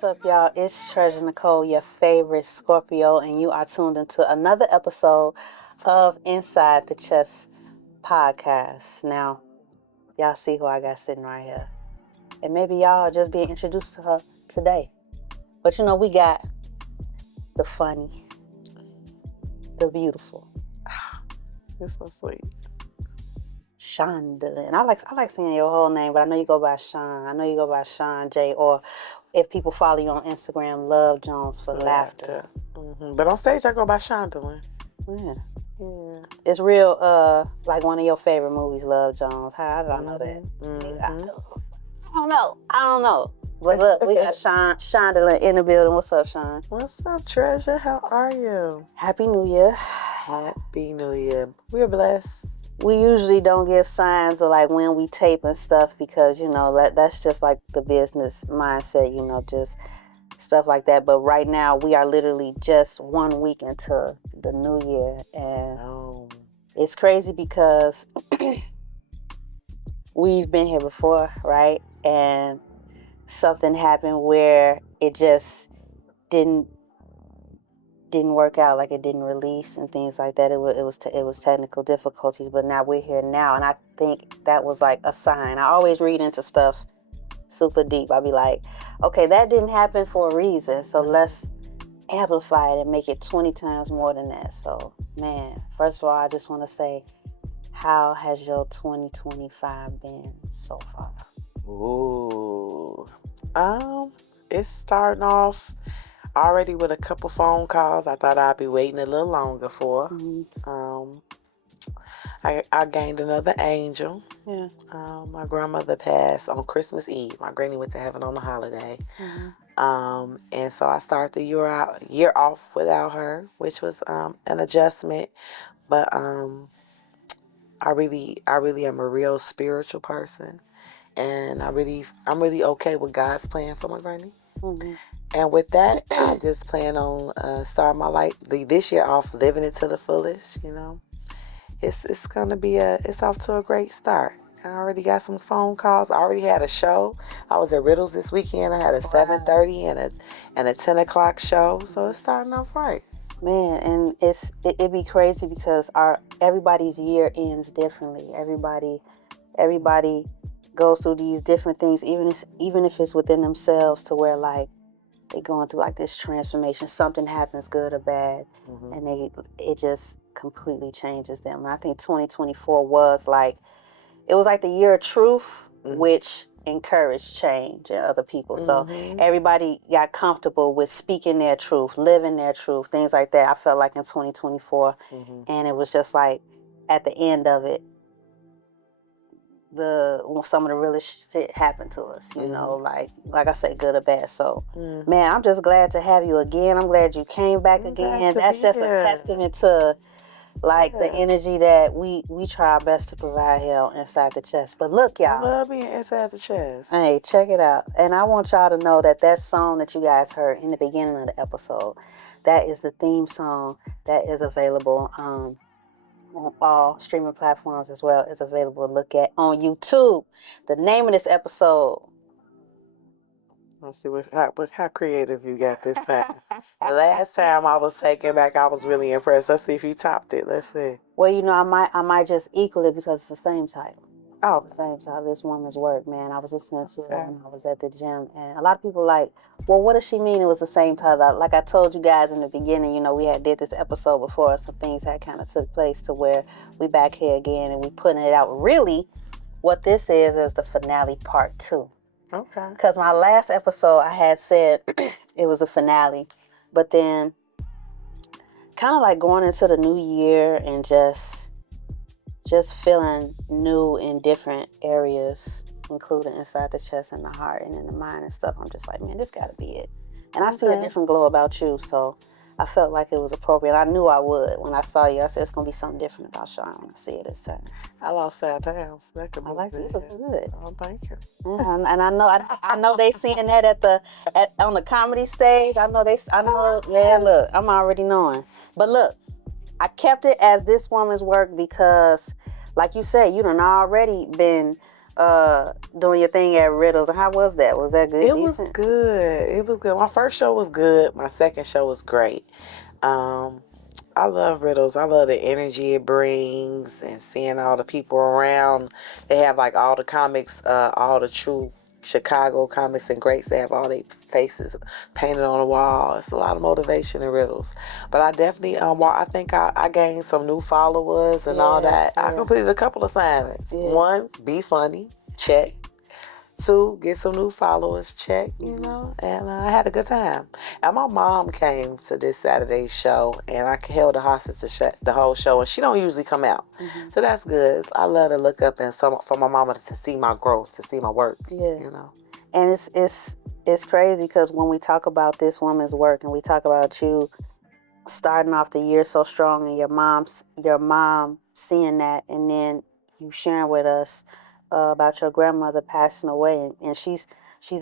What's up, y'all? It's Treasur Necole, your favorite Scorpio, and you are tuned into another episode of Inside the Chess Podcast. Now, y'all see who I got sitting right here. And maybe y'all are just being introduced to her today. But you know, we got the funny, the beautiful. You're so sweet. Shondolyn. I like saying your whole name, but I know you go by Shon. I know you go by Shon J, or if people follow you on Instagram, Love Jones for laughter. Mm-hmm. But on stage, I go by Shondolyn. Yeah. It's real, like one of your favorite movies, Love Jones. How did I know that? Mm-hmm. I don't know. But look, we got Shondolyn in the building. What's up, Shon? What's up, Treasure? How are you? Happy New Year. Happy New Year. We're blessed. We usually don't give signs of like when we tape and stuff because, you know, that's just like the business mindset, you know, just stuff like that. But right now we are literally just 1 week into the new year. And it's crazy because we've been here before, right? And something happened where it just didn't work out, like it didn't release and things like that. It was technical difficulties, but now we're here now, and I think that was like a sign. I always read into stuff super deep. I'll be like, okay, that didn't happen for a reason, so let's amplify it and make it 20 times more than that. So, man, first of all, I just want to say, how has your 2025 been so far? Ooh. It's starting off already with a couple phone calls I thought I'd be waiting a little longer for. Mm-hmm. I gained another angel. Yeah. My grandmother passed on Christmas Eve. My granny went to heaven on a holiday. Mm-hmm. And so I started the year off without her, which was an adjustment. But I really am a real spiritual person, and I'm really okay with God's plan for my granny. Mm-hmm. And with that, I just plan on starting my life this year off living it to the fullest. You know, it's gonna be it's off to a great start. I already got some phone calls. I already had a show. I was at Riddles this weekend. I had a 7:30 and a 10 o'clock show. So it's starting off right. Man, and it'd be crazy because everybody's year ends differently. Everybody goes through these different things, even if it's within themselves, to where like they going through like this transformation. Something happens, good or bad, and it just completely changes them. And I think 2024 was like the year of truth, which encouraged change in other people. So everybody got comfortable with speaking their truth, living their truth, things like that. I felt like in 2024, and it was just like at the end of it, some of the realest shit happened to us, you know, like I say, good or bad. So, man, I'm just glad to have you again. I'm glad you came back again. That's just a testament to like the energy that we try our best to provide here on Inside the Chest. But look, y'all, I love being Inside the Chest. Hey, check it out. And I want y'all to know that song that you guys heard in the beginning of the episode, that is the theme song that is available on all streaming platforms, as well as available to look at on YouTube. The name of this episode. Let's see how creative you got this time. The last time I was taken back, I was really impressed. Let's see if you topped it. Let's see. Well, you know, I might just equal it because it's the same title. Oh, the same title. This Woman's Work, man. I was listening to it when I was at the gym, and a lot of people like, well, what does she mean it was the same title? Like I told you guys in the beginning, you know, we did this episode before. Some things had kind of took place to where we back here again, and we putting it out. Really, what this is the finale part 2. Okay. Because my last episode, I had said it was a finale, but then kind of like going into the new year and just feeling new in different areas, including inside the chest and the heart and in the mind and stuff. I'm just like, man, this gotta be it. And I see a different glow about you, so I felt like it was appropriate. I knew I would. When I saw you, I said it's gonna be something different about Shon when I see it this time. I lost 5 pounds. That could be I like good. You look good. Oh, thank you. And I know they seeing that on the comedy stage. Man, look, I'm already knowing. But look, I kept it as This Woman's Work because, like you said, you done already been doing your thing at Riddles, and how was that? Was that good? It Decent? was good. It was good. My first show was good. My second show was great. I love Riddles. I love the energy it brings and seeing all the people around. They have like all the comics, all the true Chicago comics and greats. They have all their faces painted on the wall. It's a lot of motivation in Riddles. But I definitely, I think I gained some new followers and all that. I completed a couple assignments. Yeah. 1, be funny, check. 2, get some new followers, check, and I had a good time. And my mom came to this Saturday's show, and I held the hostage the whole show, and she don't usually come out. So that's good. I love to look up and for my mama to see my growth, to see my work, And it's crazy because when we talk about this woman's work and we talk about you starting off the year so strong and your mom seeing that, and then you sharing with us about your grandmother passing away, and she's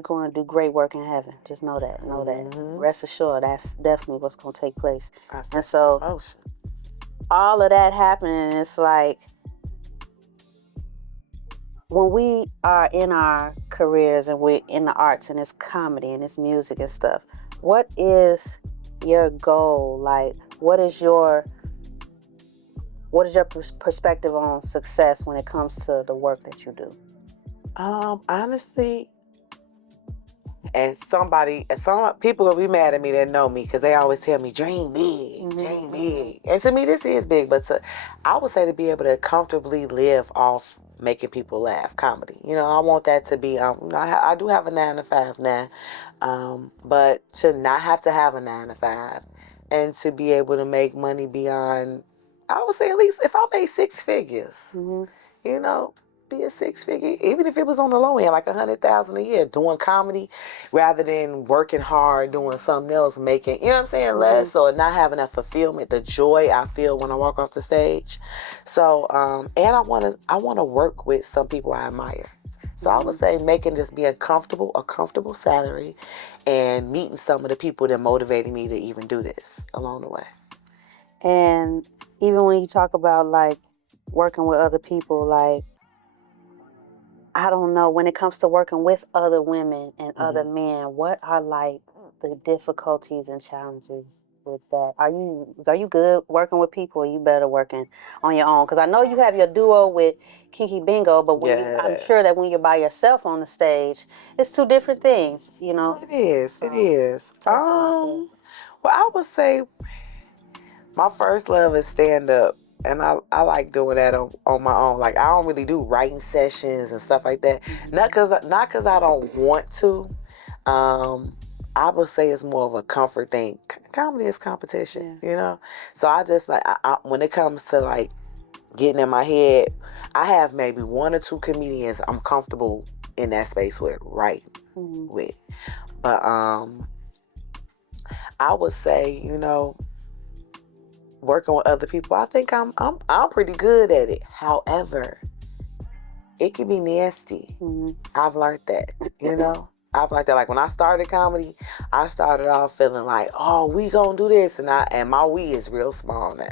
going to do great work in heaven. Just know that. Know that. Rest assured, that's definitely what's going to take place. And so all of that happening, it's like when we are in our careers and we're in the arts and it's comedy and it's music and stuff, what is your goal? Like, what is your perspective on success when it comes to the work that you do? Honestly, and some people gonna be mad at me that know me because they always tell me dream big, dream big. And to me, this is big, but I would say to be able to comfortably live off making people laugh, comedy. I want that to be. I do have a 9 to 5 now, but to not have to have a 9 to 5 and to be able to make money beyond. I would say at least if I made 6 figures, be a 6 figure, even if it was on the low end, like $100,000 a year, doing comedy rather than working hard, doing something else, making, less, or not having that fulfillment, the joy I feel when I walk off the stage. So, and I want to work with some people I admire. So I would say making just be a comfortable salary and meeting some of the people that motivated me to even do this along the way. And even when you talk about like working with other people, like, I don't know, when it comes to working with other women and other men, what are like the difficulties and challenges with that? Are you good working with people, or you better working on your own? Because I know you have your duo with Kiki Bingo, but I'm sure that when you're by yourself on the stage, it's 2 different things, It is. It is. Well, I would say my first love is stand-up, and I like doing that on my own. Like, I don't really do writing sessions and stuff like that. Not cause I don't want to. I would say it's more of a comfort thing. Comedy is competition, So I just like, when it comes to like getting in my head, I have maybe 1 or 2 comedians I'm comfortable in that space with, writing with. But I would say, working with other people, I think I'm pretty good at it. However, it can be nasty. I've learned that, I've learned that. Like, when I started comedy, I started off feeling like, oh, we gonna do this, and my we is real small now.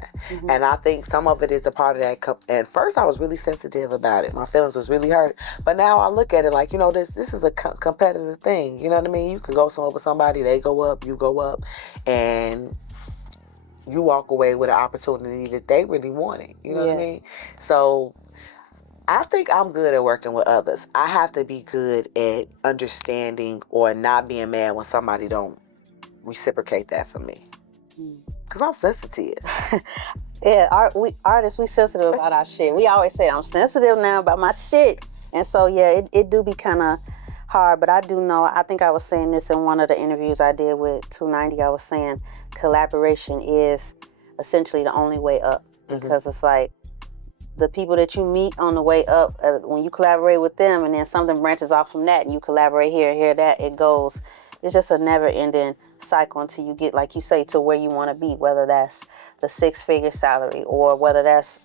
And I think some of it is a part of that. At first, I was really sensitive about it. My feelings was really hurt. But now I look at it like, this is a competitive thing. You know what I mean? You can go somewhere with somebody, they go up, you go up, and you walk away with an opportunity that they really wanted. You know what I mean? So I think I'm good at working with others. I have to be good at understanding or not being mad when somebody don't reciprocate that for me. Because I'm sensitive. Artists, we sensitive about our shit. We always say, I'm sensitive now about my shit. And so, it do be kind of hard. But I do know, I think I was saying this in one of the interviews I did with 290. I was saying collaboration is essentially the only way up. Because it's like, the people that you meet on the way up, when you collaborate with them and then something branches off from that and you collaborate here and here, that it goes. It's just a never-ending cycle until you get, like you say, to where you want to be, whether that's the 6-figure salary or whether that's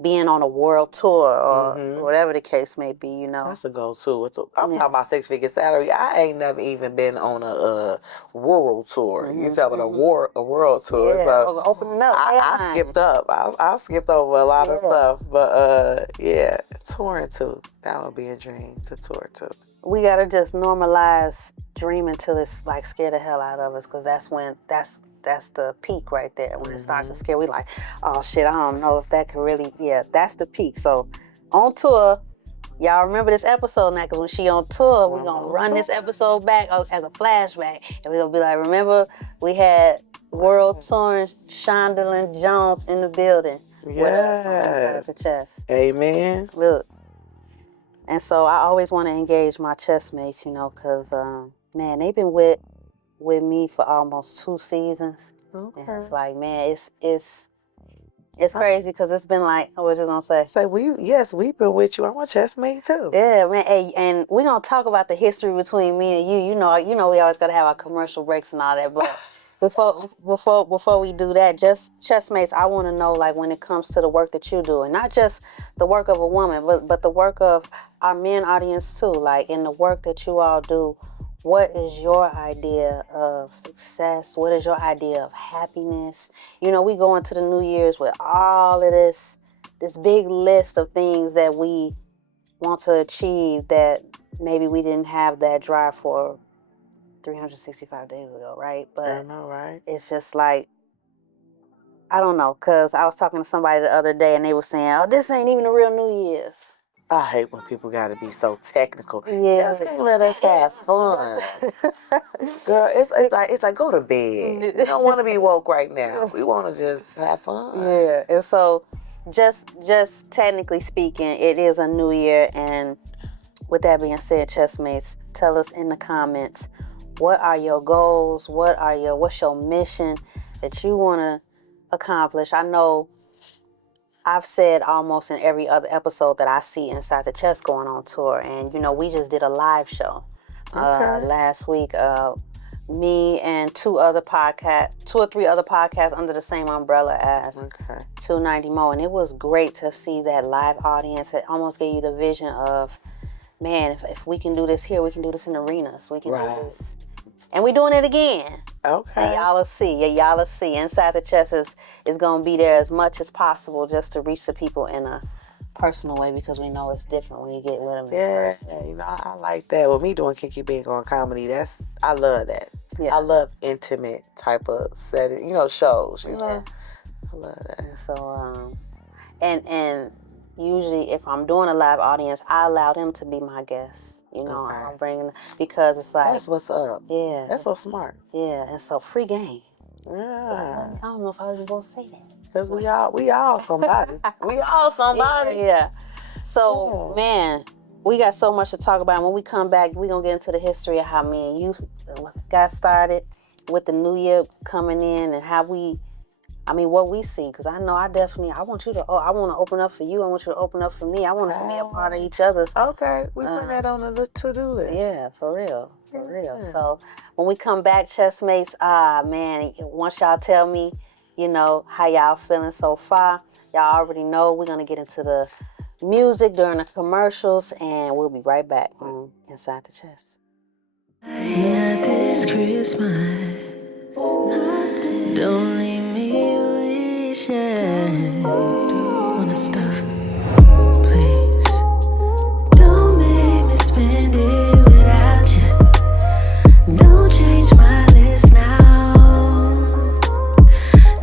being on a world tour or whatever the case may be, That's a go-to. I'm talking about six-figure salary. I ain't never even been on a rural tour. You talking about a world tour. Yeah, So opening up. I skipped up. I skipped over a lot of stuff. But yeah, touring too. That would be a dream to tour too. We gotta just normalize dreaming till it's like scare the hell out of us, because that's the peak right there. When it starts to scare, we like, oh shit, I don't know if that could really, that's the peak. So on tour, y'all remember this episode now, because when she on tour, we're gonna run this episode back as a flashback, and we're gonna be like, remember we had world touring Shondolyn Jones in the building with us on Inside the Chest. Amen. Look. And so I always want to engage my chess mates, because, man, they've been with me for almost 2 seasons. Okay. And it's like, man, it's crazy, because it's been like, what you going to say? Say, we've been with you. I'm a chess mate, too. Yeah, man. Hey, and we're going to talk about the history between me and you. You know, we always got to have our commercial breaks and all that, but... Before we do that, just chessmates, I want to know, like, when it comes to the work that you do, and not just the work of a woman, but the work of our men audience too. Like, in the work that you all do, what is your idea of success? What is your idea of happiness? We go into the New Year's with all of this big list of things that we want to achieve that maybe we didn't have that drive for 365 days ago, right? But I know, right? It's just like, I don't know, because I was talking to somebody the other day and they were saying, oh, this ain't even a real New Year's. I hate when people got to be so technical. Yeah. Just can't let us have fun. Girl, it's like go to bed. We don't want to be woke right now. We want to just have fun. Yeah, and so just technically speaking, it is a new year, and with that being said, chessmates, tell us in the comments, what are your goals? What's your mission that you want to accomplish? I know I've said almost in every other episode that I see Inside the Chest going on tour, and we just did a live show last week. Me and 2 or 3 other podcasts under the same umbrella as 290 Mo, and it was great to see that live audience. It almost gave you the vision of, man, if we can do this here, we can do this in arenas. We can do this. And we're doing it again. Okay. And y'all will see. Y'all will see. Inside the Chest is going to be there as much as possible just to reach the people in a personal way, because we know it's different when you get with them in person. I like that. With me doing Kiki Big on comedy, I love that. Yeah. I love intimate type of setting, shows, I love that. And so, and usually if I'm doing a live audience, I allow them to be my guests. I'm bringing, because it's like, that's what's up. Yeah. That's so smart. Yeah, and so free game. Yeah. I don't know if I was even going to say that. Because we all somebody. We all somebody. Yeah. So, man, we got so much to talk about. When we come back, we're going to get into the history of how me and you got started with the new year coming in, and how what we see. Because I know I want you to, I want to open up for you. I want you to open up for me. I want us to be a part of each other's. Okay. We put that on the to-do list. Yeah, for real. For real. So when we come back, chessmates, man, once y'all tell me, how y'all feeling so far, y'all already know we're going to get into the music during the commercials, and we'll be right back on Inside the Chest. Not this Christmas. Don't leave me wishing. Don't wanna stop. Please. Don't make me spend it without you. Don't change my list now.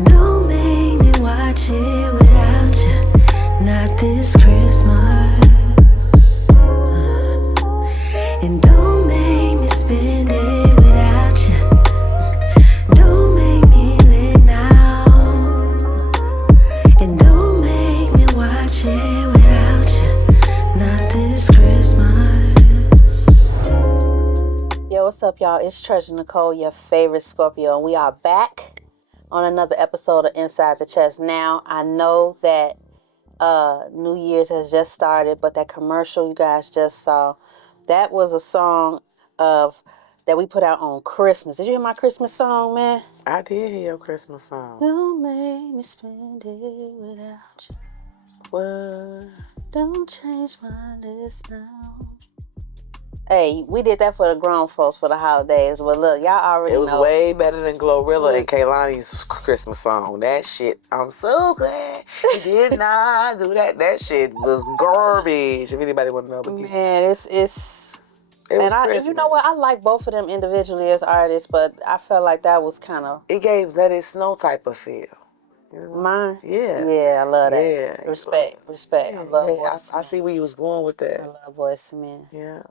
Don't make me watch it without you. Not this Christmas. And don't make me spend it without you. Don't make me live now. And don't make me watch it without you. Not this Christmas. Yo, what's up, y'all? It's Treasur Necole, your favorite Scorpio, and we are back on another episode of Inside the Chest. Now, I know that New Year's has just started, but that commercial you guys just saw, that was a song that we put out on Christmas. Did you hear my Christmas song, man? I did hear your Christmas song. Don't make me spend it without you. What? Don't change my list now. Hey, we did that for the grown folks for the holidays. But look, y'all already It was know. way better than Glorilla and Kaylani's Christmas song. That shit, I'm so glad you did not do that. That shit was garbage. If anybody want to know, but Man, it was Christmas. you know what? I like both of them individually as artists, but I felt like that was kind of It gave Let It Snow type of feel. You know? mine. Yeah. Yeah, I love that. Yeah. Respect. Yeah. I love Hey, Boyz II I Men. see where you was going with that. I love Boyz II Men. Yeah.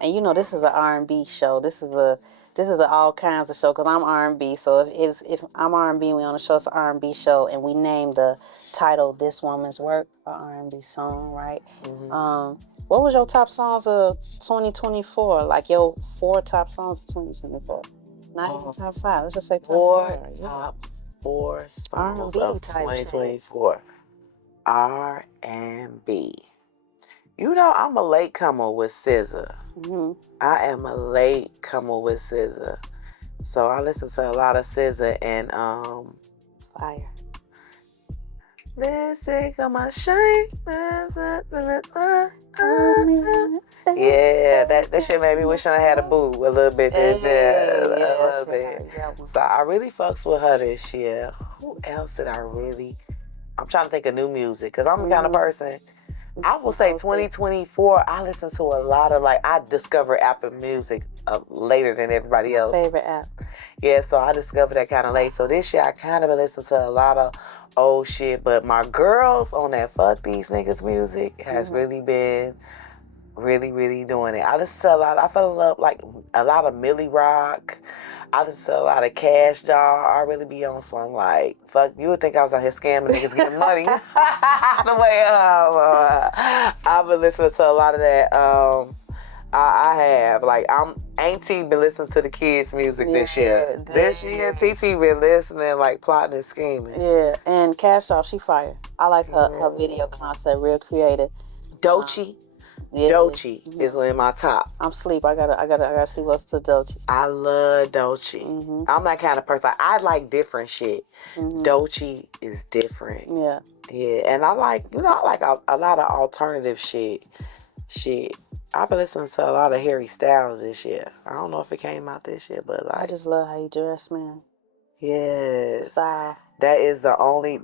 And you know this is an R&B show. This is a all kinds of show because I'm R&B. So if I'm R&B and we on the show, it's an R&B show, and we named the title "This Woman's Work" an R&B song, right? Mm-hmm. What was your top songs of 2024? Like your 4 top songs of 2024? Not even top 5. Let's just say top 4 songs R&B of type 2024. R&B. You know, I'm a late comer with SZA. Mm-hmm. I am a late comer with SZA. So I listen to a lot of SZA and Fire. let's take on my shine. Yeah, that shit made me wish I had a boo a little bit this year. A little bit. So I really fucks with her this year. Who else did I really? I'm trying to think of new music because I'm the kind of person. I will say 2024, I listen to a lot of, I discovered Apple Music later than everybody else. Favorite app. Yeah, so I discovered that kind of late. So this year, I kind of been listening to a lot of old shit. But my girls on that Fuck These Niggas music has really been really doing it. I listen to a lot. I fell in love, a lot of Millie Rock. I listen to a lot of Cash Doll. I really be on some, fuck, you would think I was out here scamming niggas getting money. The way I've been listening to a lot of that. I have. Auntie been listening to the kids' music this year. This year, TT been listening, plotting and scheming. Yeah, and Cash Doll, she fire. I like her video concept, real creative. Doechii. Doechii is in my top. I'm asleep. I gotta see what's to Doechii. I love Doechii. Mm-hmm. I'm that kind of person. I like different shit. Mm-hmm. Doechii is different. Yeah. Yeah, and I like a lot of alternative shit. I've been listening to a lot of Harry Styles this year. I don't know if it came out this year, but I just love how you dress, man. Yes. It's the style. That's the only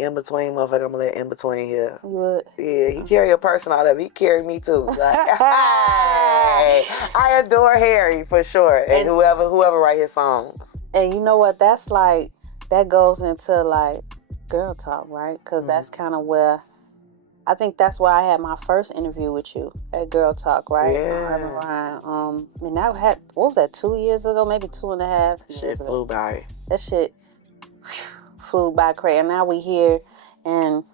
in between motherfucker I'm gonna let in between here. You would? Yeah, he carry a person out of it. He carry me too. I adore Harry for sure. And whoever write his songs. And you know what? That's that goes into girl talk, right? Because that's kind of where I think that's where I had my first interview with you at Girl Talk, right? Yeah. And that had, what was that, 2 years ago? Maybe 2.5 Shit flew by. That shit flew by crazy. And now we here, and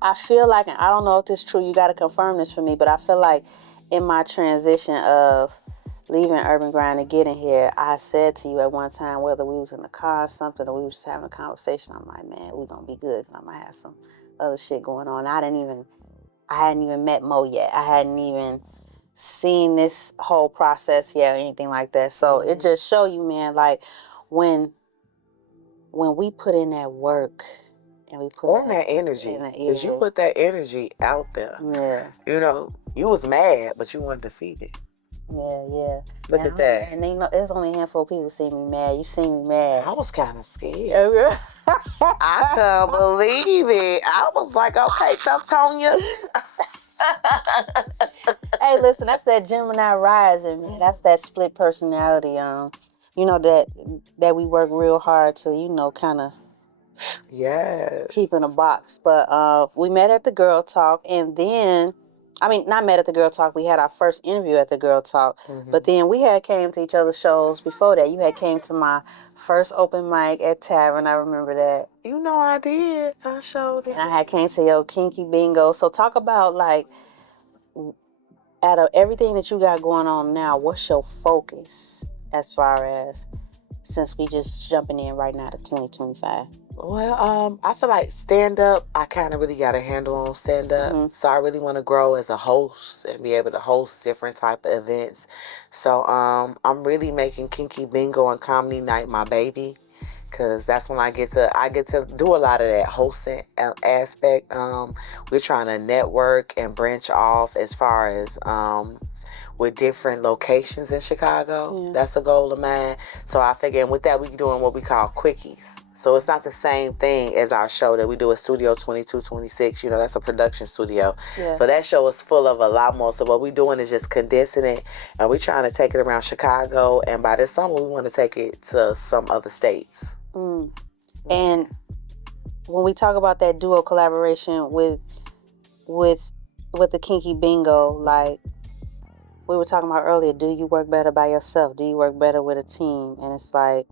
I feel like, and I don't know if this is true, you got to confirm this for me, but I feel like in my transition of leaving Urban Grind and getting here, I said to you at one time, whether we was in the car or something, or we was just having a conversation, I'm like, man, we gonna be good, because I'm gonna have some other shit going on. I hadn't even met Mo yet. I hadn't even seen this whole process yet or anything like that. So it just show you, man, when we put in that work and we put that energy, because you put that energy out there. Yeah. You know, you was mad, but you weren't defeated. Yeah. Look at that. And there's only a handful of people see me mad. You see me mad. I was kind of scared. I couldn't believe it. I was like, okay, tough Tonya. Hey, listen, that's that Gemini rising, man. That's that split personality. You know that we work real hard to, kind of keep in a box. But we met at the Girl Talk, and then, not met at the Girl Talk. We had our first interview at the Girl Talk. Mm-hmm. But then we had came to each other's shows before that. You had came to my first open mic at Tavern. I remember that. You know I did. I showed it. And I had came to your Kinky Bingo. So talk about, out of everything that you got going on now, what's your focus as far as, since we just jumping in right now to 2025? Well, I feel like stand-up, I kind of really got a handle on stand-up. Mm-hmm. So I really want to grow as a host and be able to host different type of events. So I'm really making Kinky Bingo and Comedy Night my baby. Cause that's when I get to do a lot of that hosting aspect. We're trying to network and branch off as far as with different locations in Chicago. Yeah. That's a goal of mine. So I figure, and with that, we're doing what we call quickies. So it's not the same thing as our show that we do at Studio 2226. That's a production studio. Yeah. So that show is full of a lot more. So what we're doing is just condensing it, and we're trying to take it around Chicago. And by this summer, we want to take it to some other states. And when we talk about that duo collaboration with the Kinky Bingo, like we were talking about earlier, do you work better by yourself? Do you work better with a team? And it's like,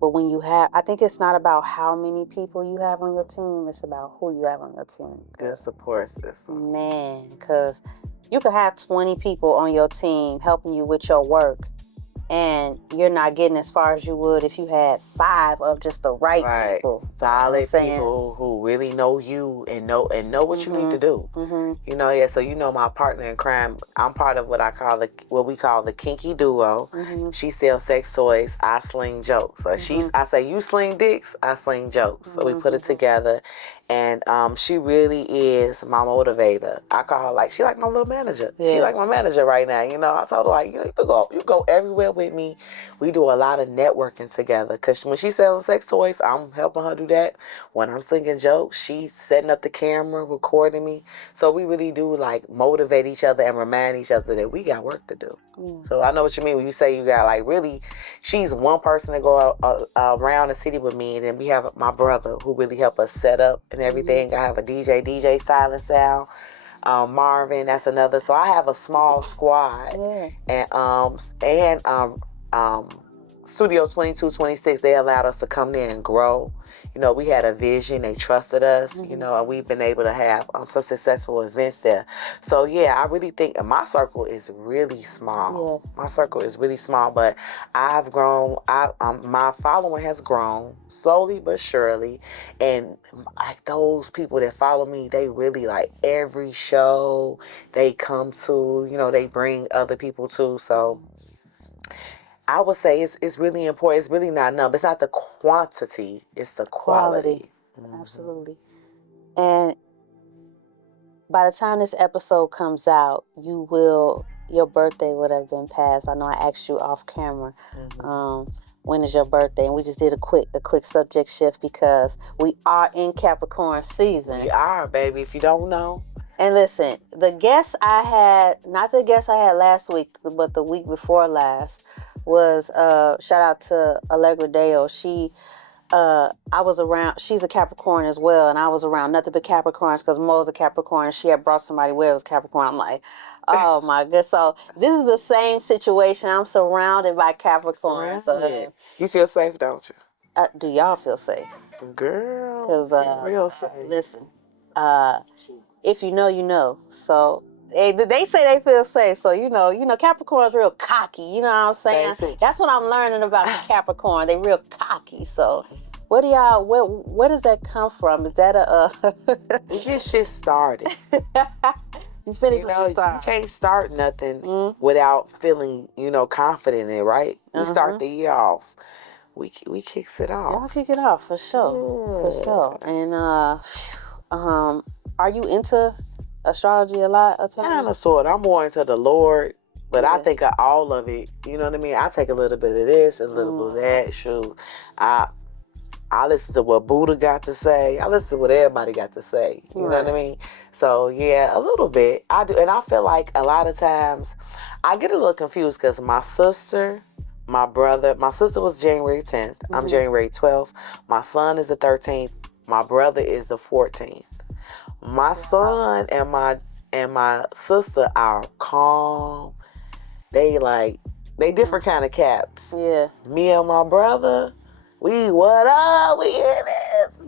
but when you have, I think it's not about how many people you have on your team, it's about who you have on your team. Good support system. Man, because you could have 20 people on your team helping you with your work, and you're not getting as far as you would if you had 5 of just the right people. Solid people who really know you and know what you need to do. Mm-hmm. So my partner in crime, I'm part of what we call the Kinky Duo. Mm-hmm. She sells sex toys, I sling jokes. So I say you sling dicks, I sling jokes. So we put it together, and she really is my motivator. I call her she like my little manager. Yeah. She like my manager right now. I told her you go everywhere with me. We do a lot of networking together, because when she's selling sex toys, I'm helping her do that. When I'm slinging jokes, she's setting up the camera, recording me. So we really do motivate each other and remind each other that we got work to do. So I know what you mean when you say you got really, she's one person to go around the city with me, and then we have my brother who really help us set up and everything. I have a DJ Silent Sound. Marvin, that's another. So I have a small squad. Yeah. And Studio 2226, they allowed us to come there and grow. We had a vision. They trusted us, and we've been able to have some successful events there. So, yeah, I really think my circle is really small. Yeah. My circle is really small, but I've grown. My following has grown slowly but surely. And those people that follow me, they really every show they come to, they bring other people to. So I would say it's really important. It's really not enough. It's not the quantity. It's the quality. Mm-hmm. Absolutely. And by the time this episode comes out, your birthday would have been passed. I know I asked you off camera, when is your birthday? And we just did a quick subject shift because we are in Capricorn season. We are, baby, if you don't know. And listen, the guest I had, not the guest I had last week, but the week before last, was shout out to Allegra Dale. I was around, she's a Capricorn as well, and I was around nothing but Capricorns because Mo's a Capricorn, and she had brought somebody where it was Capricorn. I'm like, oh my god. So this is the same situation. I'm surrounded by Capricorns. So, you feel safe, don't you? Do y'all feel safe? Girl, because real safe. Listen, if you know, you know. So they say they feel safe. So you know, Capricorn's real cocky. You know what I'm saying? That's what I'm learning about Capricorn. They real cocky. So where does that come from? Is that you get shit started. You finish what you start. You can't start nothing without feeling, confident in it, right? We start the year off. We kicks it off. Y'all kick it off for sure. Yeah. For sure. And are you into astrology a lot of time? Kind of, sort of. I'm more into the Lord, but I think of all of it. You know what I mean? I take a little bit of this, a little bit of that. Shoot, I listen to what Buddha got to say. I listen to what everybody got to say. You know what I mean? So, yeah, a little bit. I do. And I feel like a lot of times I get a little confused because my sister, my brother, my sister was January 10th. I'm January 12th. My son is the 13th. My brother is the 14th. My son and my sister are calm. They different kind of caps. Yeah. Me and my brother, we what up? We in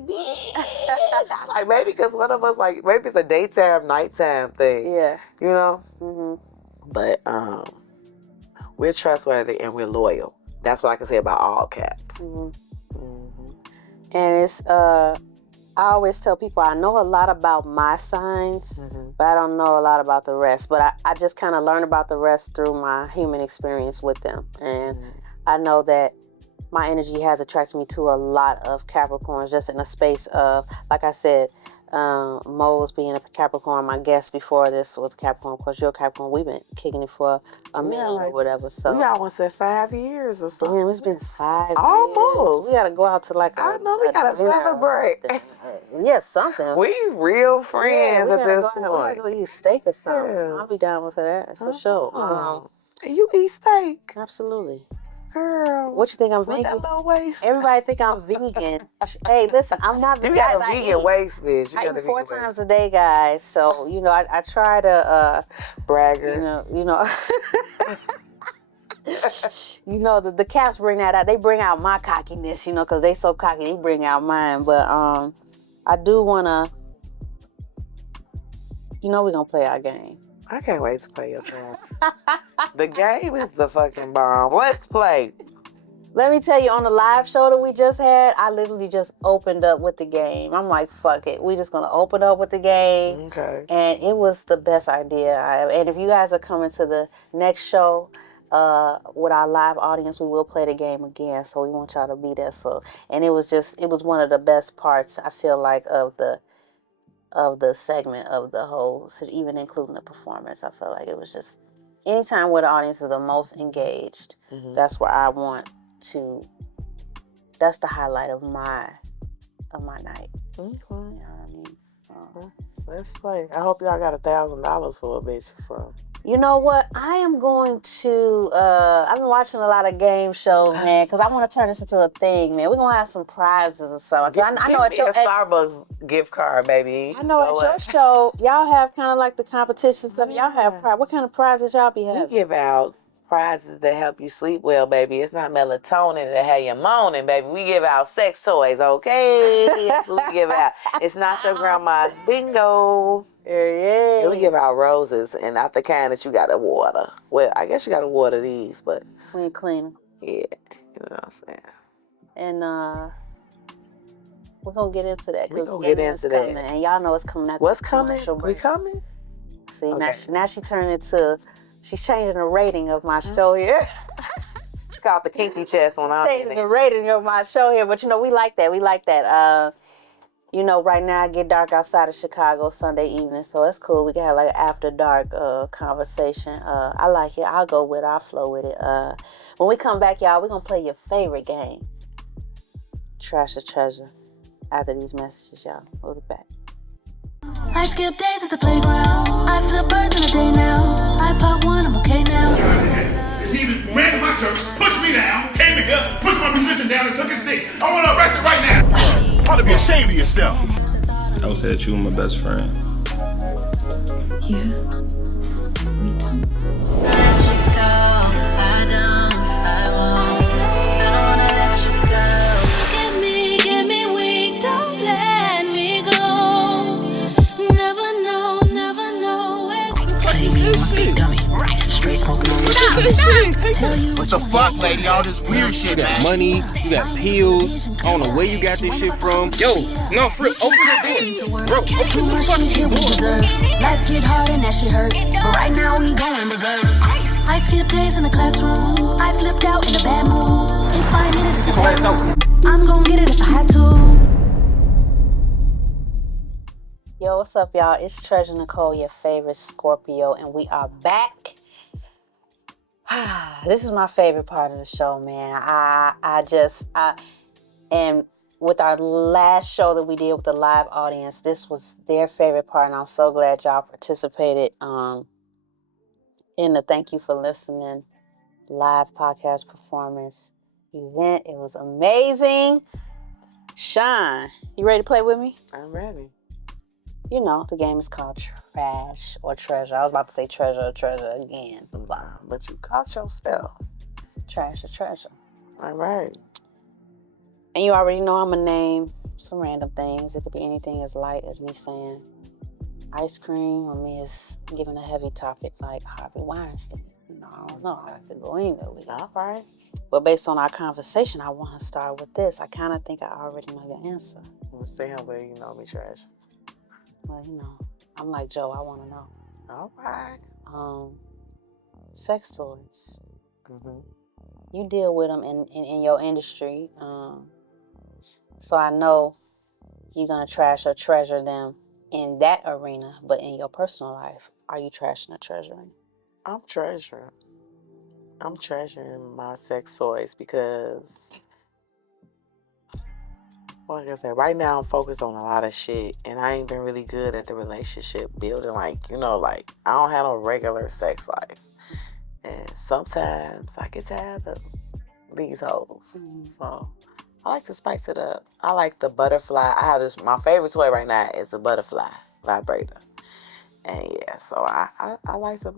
this bitch. I like maybe because one of us maybe it's a daytime, nighttime thing. Yeah. You know? Mm-hmm. But we're trustworthy and we're loyal. That's what I can say about all caps. Mm-hmm. Mm-hmm. And it's I always tell people I know a lot about my signs, but I don't know a lot about the rest. But I just kind of learn about the rest through my human experience with them. And I know that my energy has attracted me to a lot of Capricorns, just in a space of, like I said, Mo's being a Capricorn. My guest before this was Capricorn. Of course, you're a Capricorn. We've been kicking it for a minute or whatever. So we almost said 5 years or something. Damn, it's been 5 Almost. years. We gotta go out to like I know we gotta celebrate. Yeah, something. We real friends at this We point. gotta go eat steak or something. Yeah. I'll be down with that for sure. You eat steak. Absolutely. Girl. What you think I'm with vegan? that little waist. Everybody think I'm vegan. Hey, listen, I'm not vegan. You got a vegan waist, bitch. I eat 4 times a day, guys. So, you know, I try to bragger. You know you know, the cats bring that out. They bring out my cockiness, you know, because they so cocky. They bring out mine. But I do want to, you know, we're going to play our game. I can't wait to play your game. The game is the fucking bomb. Let's play. Let me tell you, on the live show that we just had, I literally just opened up with the game. I'm like, fuck it. We just going to open up with the game. Okay. And it was the best idea. And if you guys are coming to the next show with our live audience, we will play the game again. So we want y'all to be there. So, and it was one of the best parts, I feel like, of the segment of the whole, even including the performance. I feel like it was just, anytime where the audience is the most engaged, that's where I want to, that's the highlight of my night. Okay. You know what I mean? Let's play. I hope y'all got $1,000 for a bitch. So. You know what? I am going to, I've been watching a lot of game shows, man, because I want to turn this into a thing, man. We're going to have some prizes and stuff. I know at your Starbucks gift card, baby. I know at your show, y'all have kind of like the competition stuff. Y'all have what kind of prizes y'all be having? We give out prizes that help you sleep well, baby. It's not melatonin that have you moaning, baby. We give out sex toys, okay? That's what we give out. It's not your grandma's bingo. Yeah. We give out roses, and not the kind that you gotta water. Well, I guess you gotta water these, but We ain't clean them. yeah, you know what I'm saying. And we're gonna get into that. We're gonna get into that. Coming, and y'all know it's coming out. What's coming? We coming? See, Okay. now she turned into, she's changing the rating of my show here. She got the kinky chest one on. Changing the rating of my show here, but you know, we like that. We like that. You know, right now it get dark outside of Chicago Sunday evening, so that's cool. We can have like an after dark conversation. I like it. I'll go with it. I'll flow with it. When we come back, y'all, we're gonna play your favorite game, Trash or Treasure. After these messages, y'all, we'll be back. I skip days at the playground. I flip birds in a day now. I pop one, I'm okay now. He ran to my church, pushed me down, came in here, pushed my musician down, and took his stick. I want to arrest him right now. You ought to be ashamed of yourself. I would say that you were my best friend. Yeah, me too. Let you go, I don't, I won't. I don't wanna let you go. Get me weak, don't let me go. Never know where to play me, must be dummy. Straight smoking on your What the fuck, lady? All this weird shit, You got man. money, you got pills. I don't know where you got this shit from. Yo, no, Fripp, open the door. Bro, open the fucking door. Life get hard and that shit hurt, but right now we going berserk. I skip days in the classroom. I flipped out in a bad mood. In 5 minutes, it's a bad mood. I'm gon' get it if I had to. Yo, what's up, y'all? It's Treasur Necole, your favorite Scorpio, and we are back. This is my favorite part of the show, man. And with our last show that we did with the live audience, this was their favorite part, and I'm so glad y'all participated in the Thank You for Listening live podcast performance event. It was amazing. Shon, you ready to play with me? I'm ready. You know, the game is called Trash or Treasure. I was about to say Treasure or Treasure again. Wow, but you caught yourself. Trash or Treasure. All right. And you already know I'm going to name some random things. It could be anything as light as me saying ice cream, or me is giving a heavy topic like Harvey Weinstein. You know, I don't know. I could go anywhere with it. All right. But based on our conversation, I want to start with this. I kind of think I already know your answer. I'm saying how well you know me, Trash. Well, you know, I'm like Joe. I want to know. All right. Sex toys. Mm-hmm. you deal with them in your industry. So I know you're going to trash or treasure them in that arena, but in your personal life, are you trashing or treasuring? I'm treasuring my sex toys because, like I said, right now I'm focused on a lot of shit, and I ain't been really good at the relationship building. Like, like I don't have no regular sex life, and sometimes I get tired of these hoes. So I like to spice it up. I like the butterfly. I have this. My favorite toy right now is the butterfly vibrator. And yeah, so I like to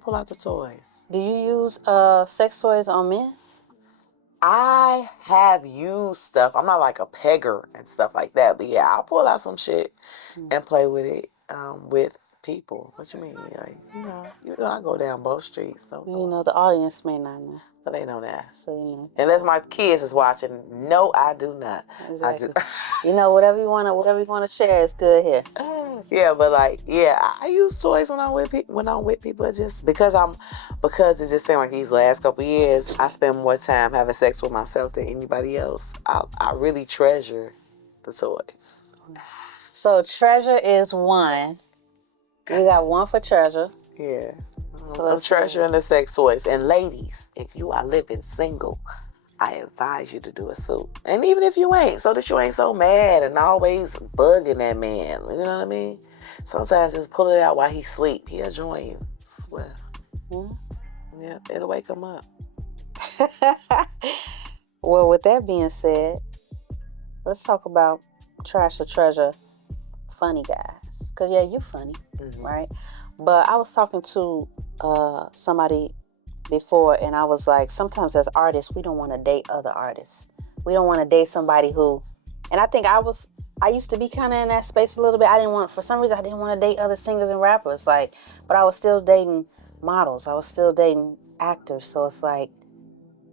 pull out the toys. Do you use sex toys on men? I have used stuff. I'm not like a pegger and stuff like that, but yeah, I'll pull out some shit and play with it with people. What you mean? Like, I go down both streets. So The audience may not know. But they know that. So you know. Unless my kids is watching, no, I do not. Exactly. Whatever you wanna share is good here. Yeah, but I use toys when I'm with people, just because it just seemed like these last couple years I spend more time having sex with myself than anybody else. I really treasure the toys. So treasure is one. We got one for treasure. Yeah. I'm treasuring the sex toys. And ladies, if you are living single, I advise you to do a suit. And even if you ain't, so that you ain't so mad and always bugging that man. You know what I mean? Sometimes just pull it out while he sleep. He'll join you. I swear. Yeah, it'll wake him up. Well, with that being said, let's talk about trash or treasure funny guys. Because, yeah, you funny, right? But I was talking to somebody before, and I was like, sometimes as artists, we don't want to date other artists. We don't want to date somebody who, and I think I used to be kind of in that space a little bit. For some reason, I didn't want to date other singers and rappers, but I was still dating models. I was still dating actors. So it's like,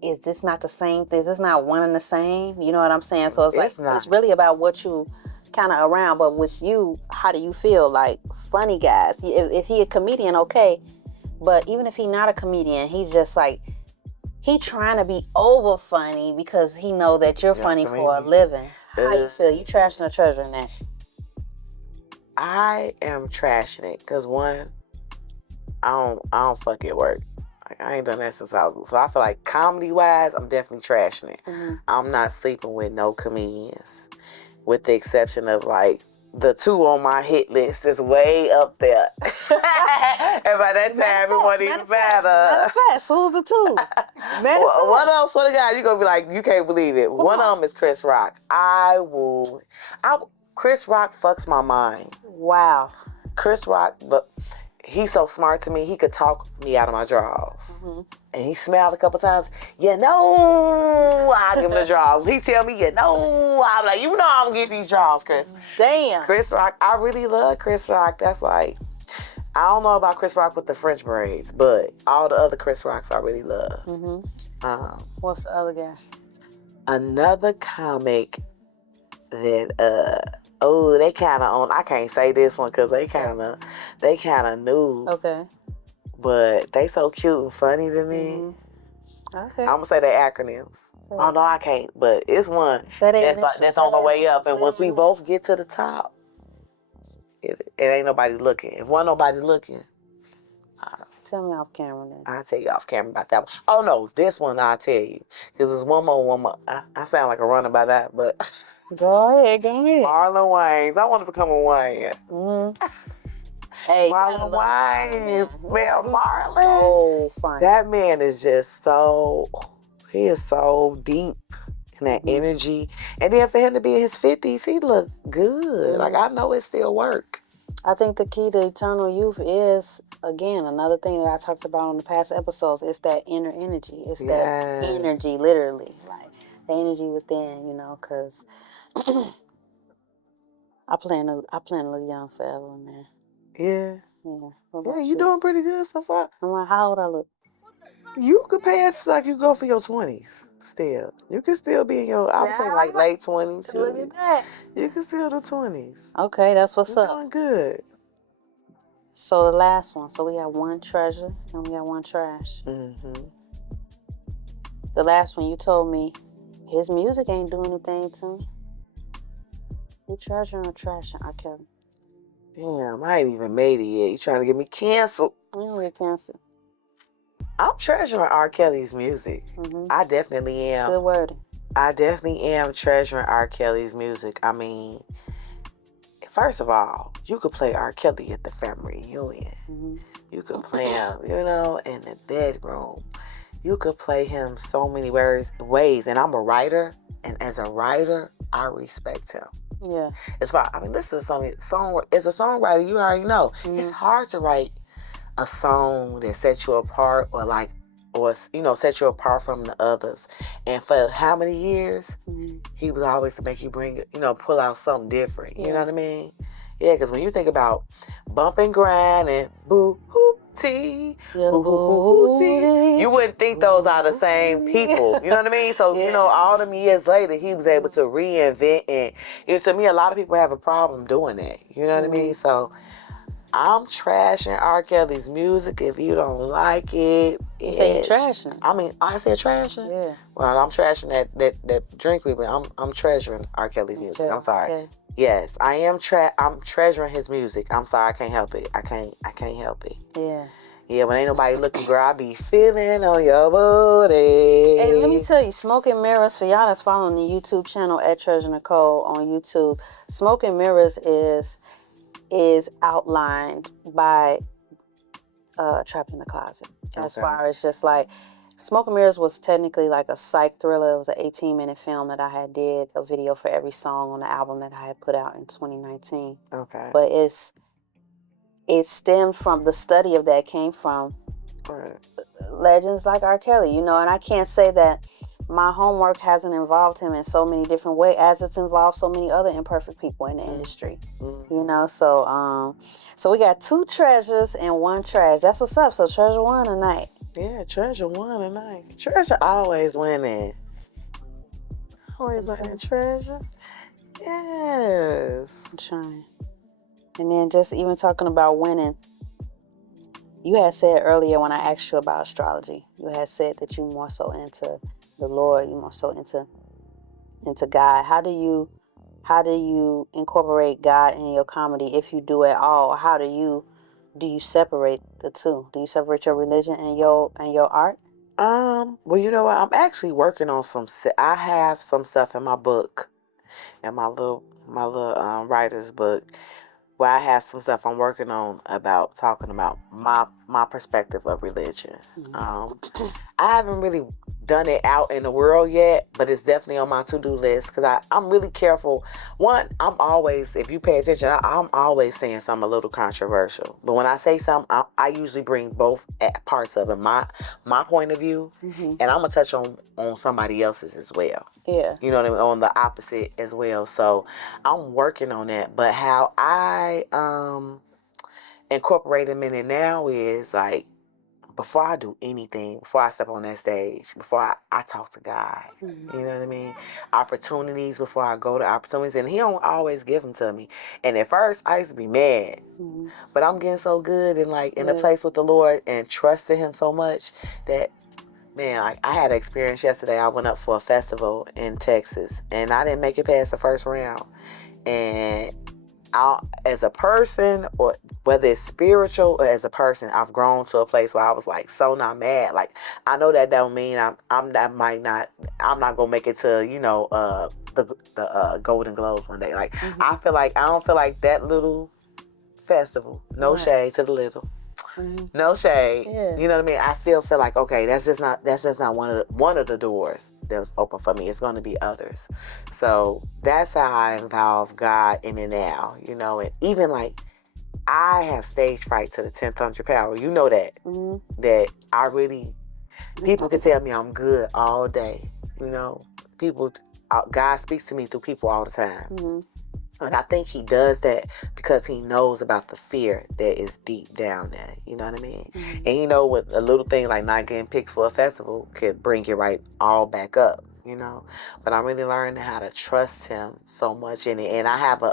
is this not the same thing? Is this not one and the same? You know what I'm saying? So it's really about what you kind of around. But with you, how do you feel? Like, funny guys, if he a comedian, okay. But even if he not a comedian, he's just like, he trying to be over funny because he know that you're funny for a living. How you feel? You trashing or treasuring that? I am trashing it because, one, I don't fuck at work. Like, I ain't done that since I was, so I feel like comedy wise, I'm definitely trashing it. I'm not sleeping with no comedians, with the exception of the two on my hit list is way up there. And by that time, it wasn't even matter. Who's the two? One of them, swear to God, you're going to be like, you can't believe it. One of them is Chris Rock. Chris Rock fucks my mind. Wow. Chris Rock, but he's so smart to me, he could talk me out of my drawers. And he smiled a couple times. I'll give him the drawers. He tell me, I'm like, I'm getting these drawers, Chris. Damn. Chris Rock, I really love Chris Rock. That's like, I don't know about Chris Rock with the French braids, but all the other Chris Rocks I really love. What's the other guy? Another comic that, they kind of on, I can't say this one because they kind of new. Okay. But they so cute and funny to me. Okay. I'm going to say their acronyms. Oh, no, I can't. But it's one that's on the way up. And once we both get to the top, it ain't nobody looking. If wasn't nobody looking, tell me off camera then. I'll tell you off camera about that one. Oh, no, this one I'll tell you. Because there's one more. I sound like a runner by that, but... Go ahead. Marlon Wayans. I want to become a Wayne. Hey, Marlon Wayans. Man, Marlon. So funny. That man is just he is so deep in that energy. And then for him to be in his 50s, he look good. Like, I know it still work. I think the key to eternal youth is, again, another thing that I talked about on the past episodes, it's that inner energy. It's that energy, literally. Like, the energy within, because I plan to live young forever, man. Yeah. Yeah. Yeah, you doing pretty good so far. I'm like, how old I look? You could pass like you go for your 20s still. You can still be in your, I would say late 20s. Look at that. You can still do 20s. Okay, that's what's up. Doing good. So the last one. So we got one treasure and we got one trash. The the last one you told me, his music ain't doing anything to me. You treasuring or trashing R. Kelly? Damn, I ain't even made it yet. You trying to get me canceled? You don't get canceled. I'm treasuring R. Kelly's music. I definitely am. Good wording. I definitely am treasuring R. Kelly's music. I mean, first of all, you could play R. Kelly at the family reunion. You could play him, in the bedroom. You could play him so many ways. And I'm a writer, and as a writer, I respect him. Yeah. Listen to song. As a songwriter, you already know it's hard to write a song that sets you apart, or set you apart from the others. And for how many years, he was always to make you pull out something different. You know what I mean? Yeah, because when you think about bump and grind and boo-hoo-tee, boo-hoo-tee, you wouldn't think those are the same people. You know what I mean? So, all them years later, he was able to reinvent. And to me, a lot of people have a problem doing that. You know what I mean? So, I'm trashing R. Kelly's music. If you don't like it, you say you're trashing it. I mean, I said trashing. Yeah. Well, I'm trashing that drink with me. I'm treasuring R. Kelly's music. Okay. I'm sorry. Okay. Yes, I am. I'm treasuring his music. I'm sorry, I can't help it. I can't help it. Yeah. Yeah, when ain't nobody looking, girl, I be feeling on your booty. Hey, let me tell you, Smoke and Mirrors, for y'all that's following the YouTube channel at Treasur Necole on YouTube, Smoke and Mirrors is outlined by Trapped in the Closet. As far as just like, Smoke and Mirrors was technically like a psych thriller. It was an 18-minute film that I had did a video for every song on the album that I had put out in 2019. Okay. But it stemmed from, the study of that came from legends like R. Kelly, and I can't say that my homework hasn't involved him in so many different ways as it's involved so many other imperfect people in the industry. So we got 2 treasures and 1 trash. That's what's up. So Treasure won tonight. Yeah, Treasure won tonight. Treasure always winning. Always winning, Treasure. Yes. I'm trying. And then just even talking about winning, you had said earlier when I asked you about astrology, you had said that you more so into the Lord, you more so into God. How do you incorporate God in your comedy, if you do at all? How do you separate the two? Do you separate your religion and your art? Well, you know what? I'm actually working on I have some stuff in my book, in my little writer's book, where I have some stuff I'm working on about talking about my perspective of religion. I haven't really done it out in the world yet, but it's definitely on my to-do list because I'm really careful. One, I'm always, if you pay attention, I'm always saying something a little controversial. But when I say something, I usually bring both parts of it, my point of view, and I'm going to touch on somebody else's as well. Yeah. You know what I mean? On the opposite as well. So I'm working on that. But how I incorporate them in it now is like, before I do anything, before I step on that stage, before I talk to God, you know what I mean? Opportunities, before I go to opportunities, and he don't always give them to me. And at first, I used to be mad, but I'm getting so good and like in a place with the Lord and trusting him so much that, man, like I had an experience yesterday. I went up for a festival in Texas, and I didn't make it past the first round. And as a person, or whether it's spiritual or as a person, I've grown to a place where I was like so not mad. Like I know that don't mean I'm not gonna make it to the Golden Globes one day. Like I don't feel like that little festival. No shade to the little. No shade. Yeah. You know what I mean? I still feel like, okay, that's just not one of the doors that was open for me. It's going to be others. So that's how I involve God in it now. And even like I have stage fright to the 10th power. You know that. That I really, people can tell me I'm good all day. People, God speaks to me through people all the time. And I think he does that because he knows about the fear that is deep down there. You know what I mean? And what a little thing like not getting picked for a festival could bring you right all back up, But I'm really learning how to trust him so much in it. And I have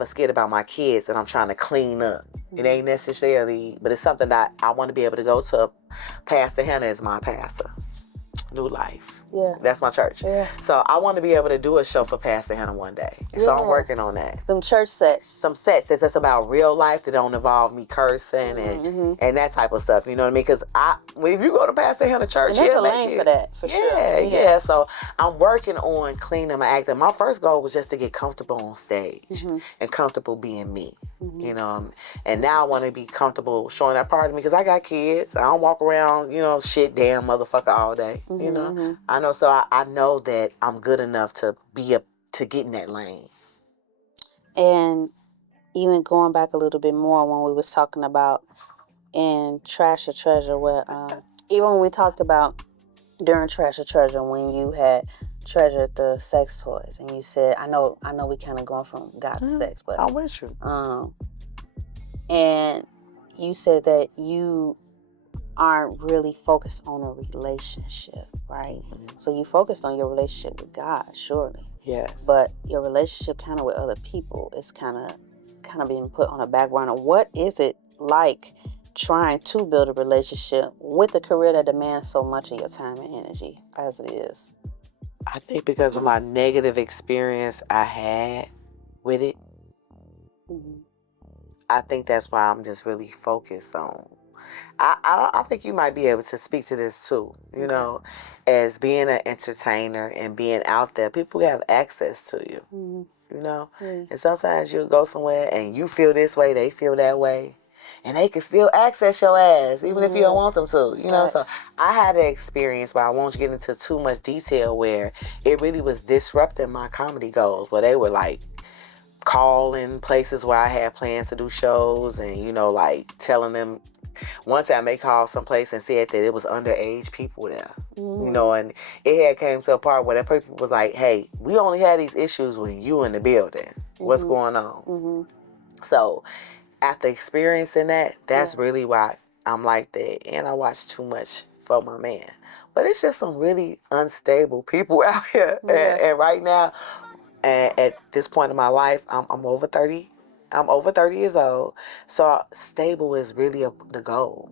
a skit about my kids that I'm trying to clean up. It ain't necessarily, but it's something that I want to be able to go to. Pastor Hannah is my pastor. New Life. Yeah. That's my church. Yeah. So I want to be able to do a show for Pastor Hannah one day. So I'm working on that. Some church sets. Some sets that's about real life that don't involve me cursing and that type of stuff. You know what I mean? Because if you go to Pastor Hannah church, and there's a lane for that, for sure. Yeah. So I'm working on cleaning my acting. My first goal was just to get comfortable on stage and comfortable being me. You know, and now I want to be comfortable showing that part of me because I got kids. I don't walk around, shit, damn motherfucker all day. You know, I know. So I know that I'm good enough to to get in that lane. And even going back a little bit more when we was talking about in Trash or Treasure, where even when we talked about during Trash or Treasure when you had treasured the sex toys and you said, I know we kind of going from God to sex, but I'm with you. And you said that you aren't really focused on a relationship, right? So you focused on your relationship with God, surely. Yes. But your relationship kind of with other people is kind of being put on a back burner. What is it like trying to build a relationship with a career that demands so much of your time and energy as it is? I think because of my negative experience I had with it, I think that's why I'm just really focused on. I think you might be able to speak to this too, as being an entertainer and being out there, people have access to you, and sometimes you'll go somewhere and you feel this way, they feel that way, and they can still access your ass even if you don't want them to, so I had an experience, but I won't get into too much detail, where it really was disrupting my comedy goals, where they were like calling places where I had plans to do shows and, like telling them. One time they called someplace and said that it was underage people there, and it had came to a part where that people was like, hey, we only had these issues when you in the building. What's going on? So after experiencing that, that's really why I'm like that. And I watch too much for my man. But it's just some really unstable people out here. And right now, at this point in my life, I'm over 30. I'm over 30 years old. So stable is really the goal.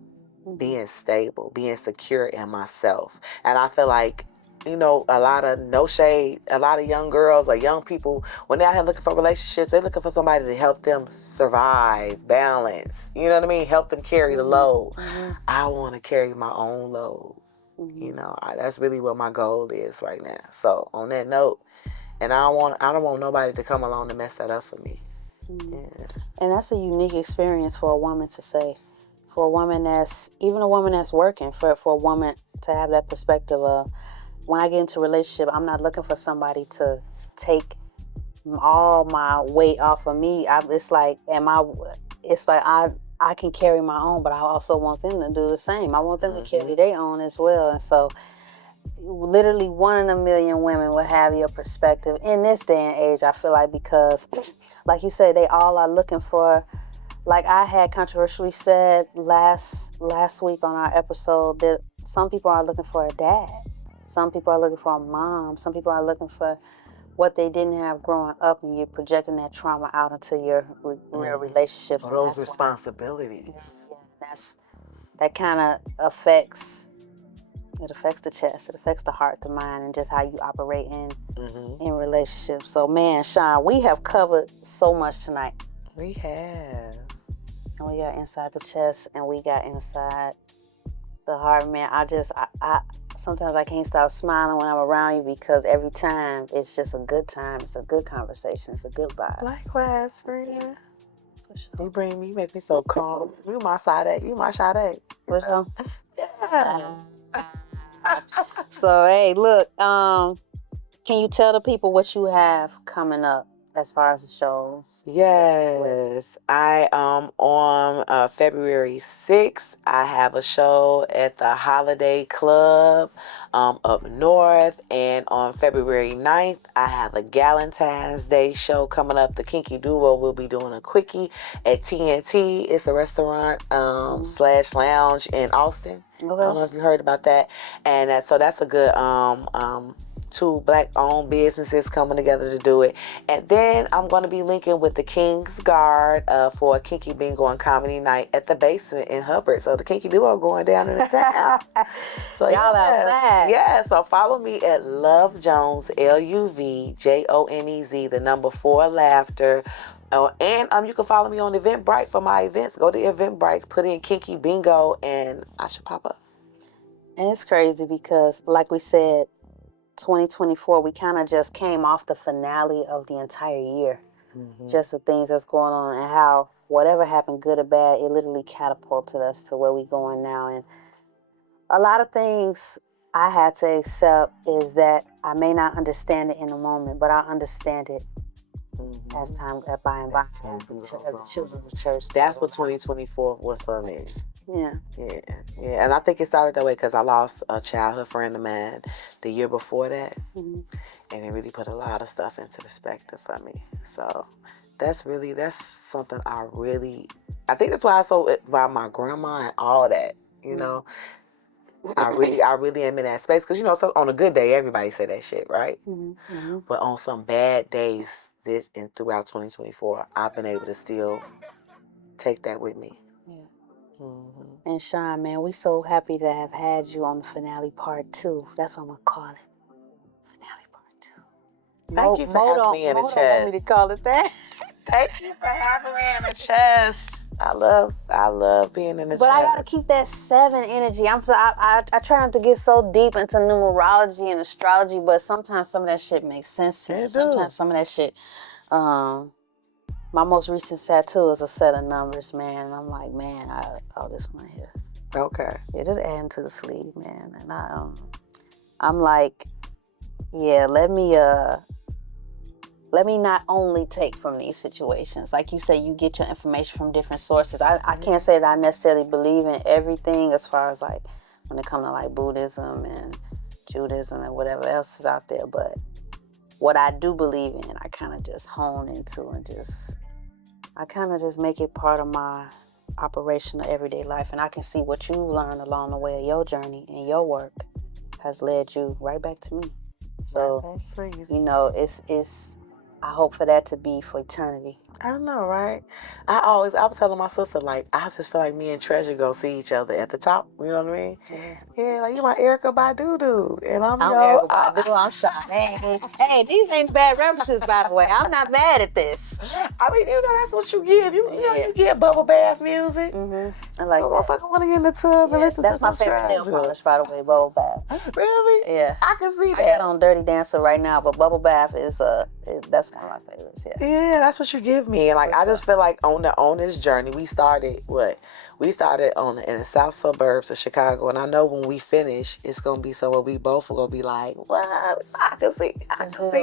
Being stable, being secure in myself. And I feel like, a lot of no shade, a lot of young girls or young people, when they're out here looking for relationships, they're looking for somebody to help them survive, balance. You know what I mean? Help them carry the load. I want to carry my own load. That's really what my goal is right now. So on that note, and I don't want nobody to come along and mess that up for me. Yeah. And that's a unique experience for a woman to say. For a woman even a woman that's working, for a woman to have that perspective of, when I get into a relationship, I'm not looking for somebody to take all my weight off of me. It's like I can carry my own, but I also want them to do the same. I want them to carry their own as well. And so literally 1 in a million women will have your perspective in this day and age, I feel like, because like you say, they all are looking for, like I had controversially said last week on our episode, that some people are looking for a dad. Some people are looking for a mom. Some people are looking for what they didn't have growing up, and you're projecting that trauma out into your real relationships. Or those responsibilities. That kind of affects the chest, it affects the heart, the mind, and just how you operate in relationships. So man, Shon, we have covered so much tonight. We have. And we got inside the chest and we got inside the heart, man. I sometimes I can't stop smiling when I'm around you, because every time it's just a good time. It's a good conversation. It's a good vibe. Likewise, friend. Yeah, for sure. You make me so calm. You my Sade. For sure. Yeah. So, hey, look, can you tell the people what you have coming up as far as the shows? Yes. I on February 6th, I have a show at the Holiday Club up north. And on February 9th, I have a Galentine's Day show coming up. The Kinky Duo will be doing a quickie at TNT. It's a restaurant / lounge in Austin. Okay. I don't know if you heard about that. And so that's a good two Black-owned businesses coming together to do it. And then I'm going to be linking with the King's Guard for a Kinky Bingo and Comedy Night at the basement in Hubbard. So the Kinky Duo going down in the town. So Y'all outside. Yeah, so follow me at Love Jones, LUVJONEZ, the number 4 laughter. And you can follow me on Eventbrite for my events. Go to Eventbrite, put in Kinky Bingo, and I should pop up. And it's crazy because, like we said, 2024, we kind of just came off the finale of the entire year. Just the things that's going on and how whatever happened, good or bad, it literally catapulted us to where we're going now. And a lot of things I had to accept is that I may not understand it in the moment, but I understand it as time goes by and by. As the children of the church. That's what 2024 was for me. Yeah. Yeah. And I think it started that way because I lost a childhood friend of mine the year before that. And it really put a lot of stuff into perspective for me. So that's something I think that's why I so about my grandma and all that, you know. I really am in that space because, you know, so on a good day, everybody say that shit, right? But on some bad days, this and throughout 2024, I've been able to still take that with me. And Shon, man, we so happy to have had you on the finale part 2. That's what I'm gonna call it. Finale part 2. Thank you for having me in the chest. chest. Want me to call it that? Thank you for having me in the chest. I love being in the chest. But I gotta keep that 7 energy. I try not to get so deep into numerology and astrology, but sometimes some of that shit makes sense to me. Sometimes some of that shit. My most recent tattoo is a set of numbers, man. And I'm like, man, this one right here. Okay. Yeah, just adding to the sleeve, man. And I'm like, yeah, let me not only take from these situations. Like you say, you get your information from different sources. I can't say that I necessarily believe in everything as far as like when it comes to like Buddhism and Judaism and whatever else is out there. But what I do believe in, I kind of just hone into and I kind of just make it part of my operation of everyday life. And I can see what you've learned along the way of your journey and your work has led you right back to me. So, you know, it's I hope for that to be for eternity. I know, right? I was telling my sister, like, I just feel like me and Treasure go see each other at the top. You know what I mean? Yeah, like, you my Erykah Badu, and I'm Erykah Badu. I'm sorry. Hey, these ain't bad references, by the way. I'm not mad at this. I mean, you know, that's what you give. You know, you get bubble bath music. I like that. Motherfucker want to get in the tub and listen to some That's my favorite nail polish, by the way, bubble bath. Really? Yeah. I can see that. I got on Dirty Dancer right now, but bubble bath is that's one of my favorites. Yeah, that's what you give me. And like, I just feel like on this journey, we started in the south suburbs of Chicago, and I know when we finish, it's gonna be somewhere we both are gonna be like, what? I can see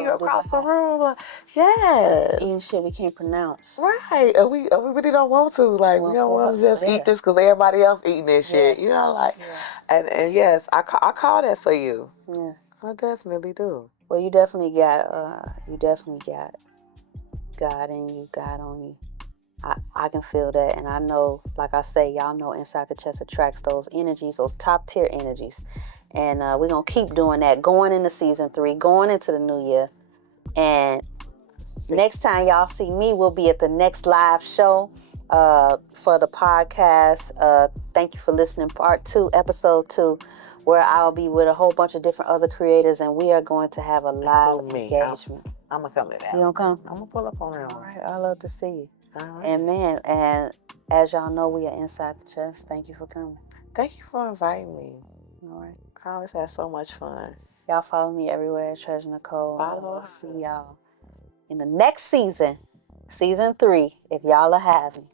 you across the room. Like, yes. Eating shit we can't pronounce. Right. And we really don't want to. Like, we don't want to just eat this because everybody else eating this shit. You know, like, and yes, I call that for you. Yeah. I definitely do. Well, you definitely got God in you, God on you. I can feel that, and I know, like I say, y'all know Inside the Chest attracts those energies, those top tier energies, and we're gonna keep doing that, going into season 3, going into the new year, and next time y'all see me, we'll be at the next live show for the podcast. Thank you for listening, part 2, episode 2. Where I'll be with a whole bunch of different other creators, and we are going to have a live engagement. I'm going to come to that. You going to come? I'm going to pull up on that one. All right, I love to see you. All right. And man, and as y'all know, we are Inside the Chest. Thank you for coming. Thank you for inviting me. All right. I always had so much fun. Y'all follow me everywhere, Treasur Necole. Follow us. See y'all in the next season, season 3, if y'all are having.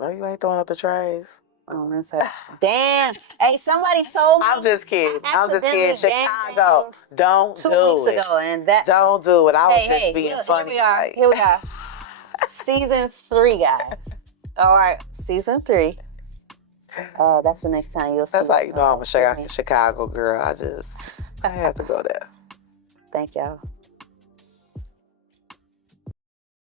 No, you ain't throwing up the trays. Oh, that's damn. Hey, somebody told me. I'm just kidding. Chicago. Don't do it. 2 weeks ago, and that. Don't do it. I was just being look, funny. Here we are. Season 3, guys. All right, season 3. That's the next time you'll see. That's how you know I'm a Chicago girl. I had to go there. Thank y'all.